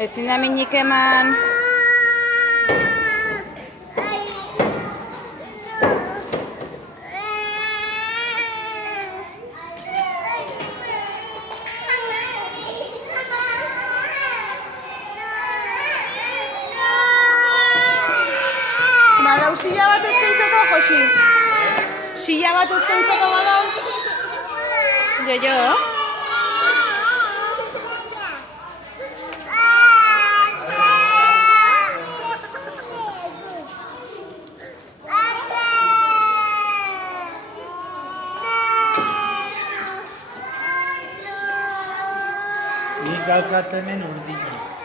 Ezin da minik eman. Badau silla bat eskaintzeko, Josi? Silla bat eskaintzeko badau? Jo. Nik daukat hemen urdina.